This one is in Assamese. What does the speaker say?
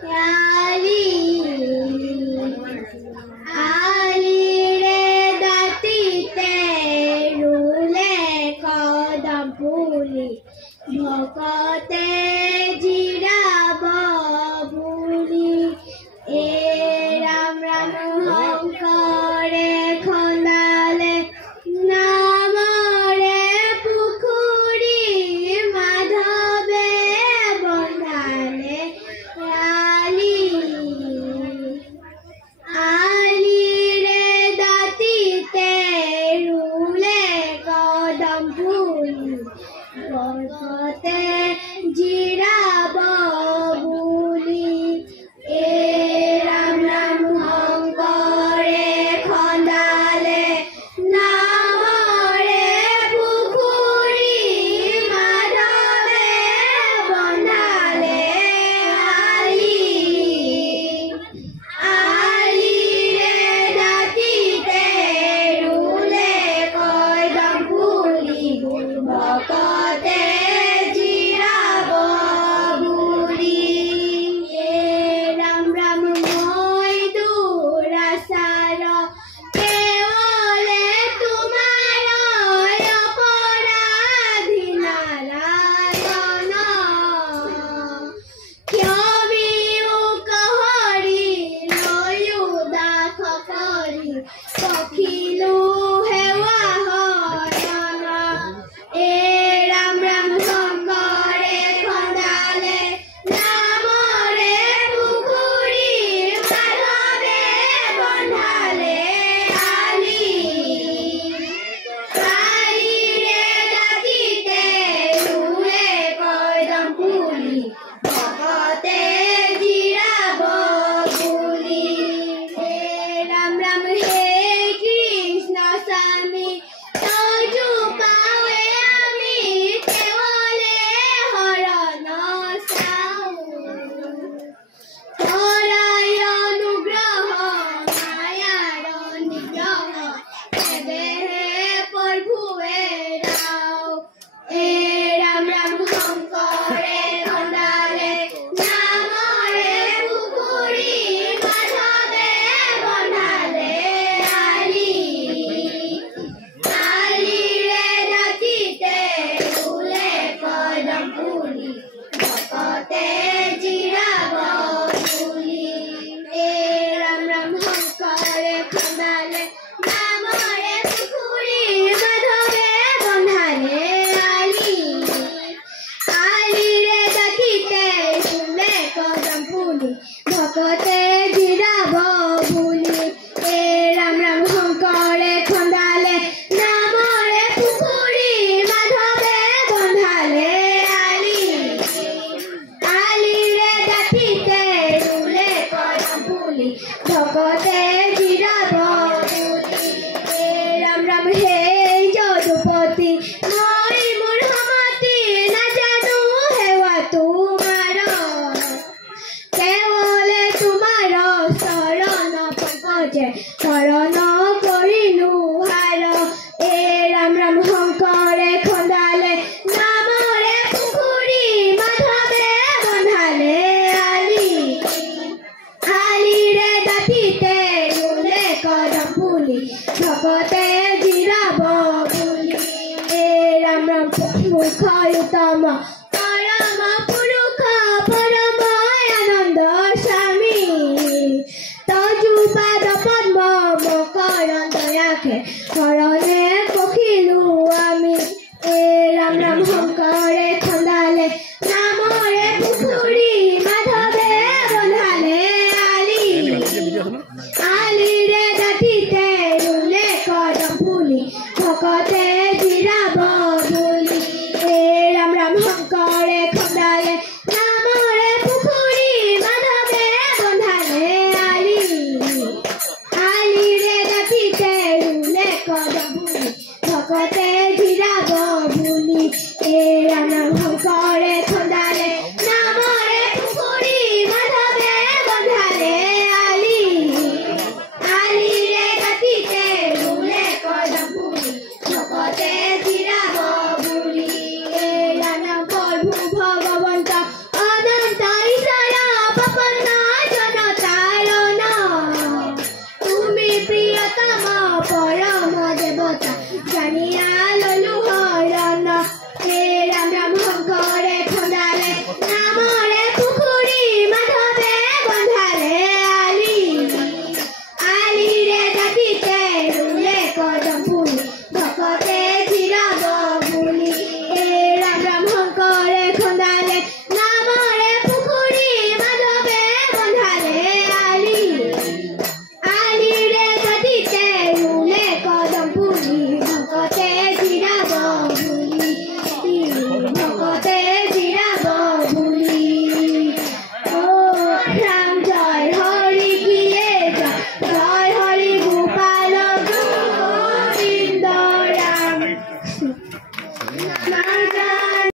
আলি আলি ৰে দাতিতে ৰুলে কদম ফুলি ভকতে জিৰাব বুলি এ ৰাম ৰাম হংকৰে খন্দালে নামৰে পুখুৰী মাধৱে বন্ধালে আলি আলিৰে দাতিতে ৰুলে কদম ফুলি ভকতে জিৰাব বুলি এ ৰাম ৰাম হংকৰে খন্দালে নামৰে পুখুৰী মাধৱে বন্ধালে আলি আলিৰে দাতিতে ৰুলে কদম ফুলি ভকতে জিৰাব বুলি এ ৰাম ৰাম মই দুৰাচাৰ কেৱলে তোমাৰ অপৰাধী নাৰায়ণ ক্ষমিও কহৰি লৈও দাস কৰি পখিলো হেৱা হৰণ এ ৰাম ৰাম শংকৰে খন্দালে নামৰে পুখুৰী মাধৱে বন্ধালে আলি আলিৰে দাতিতে ৰুলে কদম ফুলি ভকতে জিৰাব বুলি হে ৰাম ৰাম হে কৃষ্ণ স্বামী তজু পাৱে আমি কেৱলে হৰণ চাওঁ কৰাই অনুগ্ৰহ মায়াৰ নিগ্ৰহ এবেহে প্ৰভুৱে ৰাও এ ৰাম ৰাম শংকৰে খন্দালে নামৰে পুখুৰী মাধৱে বন্ধালে আলি আলিৰে দাতিতে ৰুলে কদম ফুলি ভকতে জিৰাব বুলি এ ৰাম ৰাম শংকৰে খন্দালে নামৰে পুখুৰী মাধৱে বন্ধালে আলি আলিৰে দাতিতে ৰুলে কদম ফুলি ভকতে জিৰাব বুলি এ ৰাম ৰাম শংকৰে খন্দালে নামৰে পুখুৰী মাধৱে বন্ধালে আলি আলিৰে দাতিতে ৰুলে কদম ফুলি ভকতে জিৰাব বুলি এ ৰাম ৰাম হে যদুপতি মই মোৰ সমতি নাজানো হেৱা তোমাৰ কেৱলে তোমাৰ চৰণ পংকজে শৰণ কৰিলো হাৰ এ ৰাম ৰাম শংকৰে খন্দালে নামৰে পুখুৰী মাধৱে বন্ধালে আলি আলিৰে দাতিতে ৰুলে কদম ফুলি ভকতে জিৰাব বুলি এ ৰাম ৰাম মুখ উত্তম পৰম পুৰুষ পৰম আনন্দ স্বামী তজু পাদ পদ্ম মকৰন্দ ৰাখে শৰণে পখিলো আমি এ ৰাম ৰাম শংকৰে খন্দালে নামৰে পুখুৰী মাধৱে বন্ধালে আলি আলিৰে দাতিতে ৰুলে কদম ফুলি ভকতে জিৰাব বুলি এ ৰাম ৰাম শংকৰে খন্দালে